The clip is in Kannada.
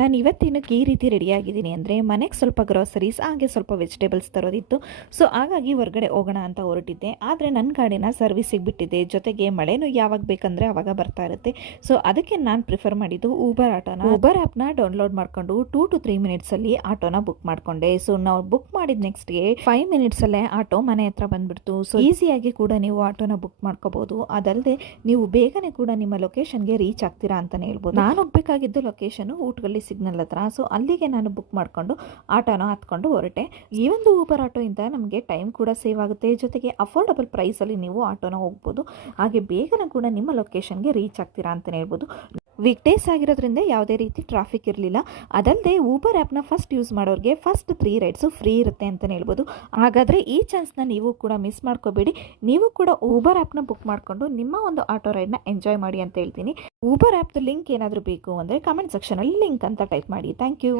ನಾನು ಇವತ್ತೇನಕ್ಕೆ ಈ ರೀತಿ ರೆಡಿಯಾಗಿದ್ದೀನಿ ಅಂದರೆ ಮನೆಗೆ ಸ್ವಲ್ಪ ಗ್ರೋಸರೀಸ್ ಹಾಗೆ ಸ್ವಲ್ಪ ವೆಜಿಟೇಬಲ್ಸ್ ತರೋದಿತ್ತು. ಸೊ ಹಾಗಾಗಿ ಹೊರಗಡೆ ಹೋಗೋಣ ಅಂತ ಹೊರಟಿದ್ದೆ. ಆದರೆ ನನ್ನ ಗಾಡಿನ ಸರ್ವಿಸಿಗೆ ಬಿಟ್ಟಿದ್ದೆ. ಜೊತೆಗೆ ಮಳೆನೂ ಯಾವಾಗ ಬೇಕಂದರೆ ಆವಾಗ ಬರ್ತಾ ಇರುತ್ತೆ. ಸೊ ಅದಕ್ಕೆ ನಾನು ಪ್ರಿಫರ್ ಮಾಡಿದ್ದು ಊಬರ್ ಆಟೋನ. ಊಬರ್ ಆ್ಯಪ್ನ ಡೌನ್ಲೋಡ್ ಮಾಡ್ಕೊಂಡು 2 to 3 ಮಿನಿಟ್ಸಲ್ಲಿ ಆಟೋನ ಬುಕ್ ಮಾಡ್ಕೊಂಡೆ. ಸೊ ನಾವು ಬುಕ್ ಮಾಡಿದ ನೆಕ್ಸ್ಟ್ಗೆ 5 ಮಿನಿಟ್ಸಲ್ಲೇ ಆಟೋ ಮನೆ ಹತ್ರ ಬಂದುಬಿಡ್ತು. ಸೊ ಈಸಿಯಾಗಿ ಕೂಡ ನೀವು ಆಟೋನ ಬುಕ್ ಮಾಡ್ಕೋಬೋದು. ಅದಲ್ಲದೆ ನೀವು ಬೇಗನೆ ಕೂಡ ನಿಮ್ಮ ಲೊಕೇಶನ್ಗೆ ರೀಚ್ ಆಗ್ತೀರಾ ಅಂತಲೇ ಹೇಳ್ಬೋದು. ನಾನು ಹೋಗಬೇಕಾಗಿದ್ದು ಲೊಕೇಶನ್ ಊಟಗಲ್ಲಿ ಸಿಗ್ನಲ್ ಹತ್ರ. ಸೊ ಅಲ್ಲಿಗೆ ನಾನು ಬುಕ್ ಮಾಡಿಕೊಂಡು ಆಟೋನ ಹತ್ಕೊಂಡು ಹೊರಟೆ. ಈ ಒಂದು ಊಬರ್ ಆಟೋ ಇಂದ ನಮಗೆ ಟೈಮ್ ಕೂಡ ಸೇವ್ ಆಗುತ್ತೆ. ಜೊತೆಗೆ ಅಫೋರ್ಡಬಲ್ ಪ್ರೈಸಲ್ಲಿ ನೀವು ಆಟೋನ ಹೋಗ್ಬೋದು. ಹಾಗೆ ಬೇಗನೆ ಕೂಡ ನಿಮ್ಮ ಲೊಕೇಶನ್ಗೆ ರೀಚ್ ಆಗ್ತೀರಾ ಅಂತಲೇ ಹೇಳ್ಬೋದು. ವೀಕ್ ಡೇಸ್ ಆಗಿರೋದ್ರಿಂದ ಯಾವುದೇ ರೀತಿ ಟ್ರಾಫಿಕ್ ಇರಲಿಲ್ಲ. ಅದಲ್ಲದೆ ಊಬರ್ ಆ್ಯಪ್ನ ಫಸ್ಟ್ ಯೂಸ್ ಮಾಡೋರಿಗೆ ಫಸ್ಟ್ 3 ರೈಡ್ಸು ಫ್ರೀ ಇರುತ್ತೆ ಅಂತಲೇ ಹೇಳ್ಬೋದು. ಹಾಗಾದರೆ ಈ ಚಾನ್ಸ್ನ ನೀವು ಕೂಡ ಮಿಸ್ ಮಾಡ್ಕೋಬೇಡಿ. ನೀವು ಕೂಡ ಊಬರ್ ಆ್ಯಪ್ನ ಬುಕ್ ಮಾಡಿಕೊಂಡು ನಿಮ್ಮ ಒಂದು ಆಟೋ ರೈಡ್ನ ಎಂಜಾಯ್ ಮಾಡಿ ಅಂತ ಹೇಳ್ತೀನಿ. ಊಬರ್ ಆ್ಯಪ್ದು ಲಿಂಕ್ ಏನಾದರೂ ಬೇಕು ಅಂದರೆ ಕಮೆಂಟ್ ಸೆಕ್ಷನಲ್ಲಿ ಲಿಂಕ್ ಅಂತ ಟೈಪ್ ಮಾಡಿ. Thank you.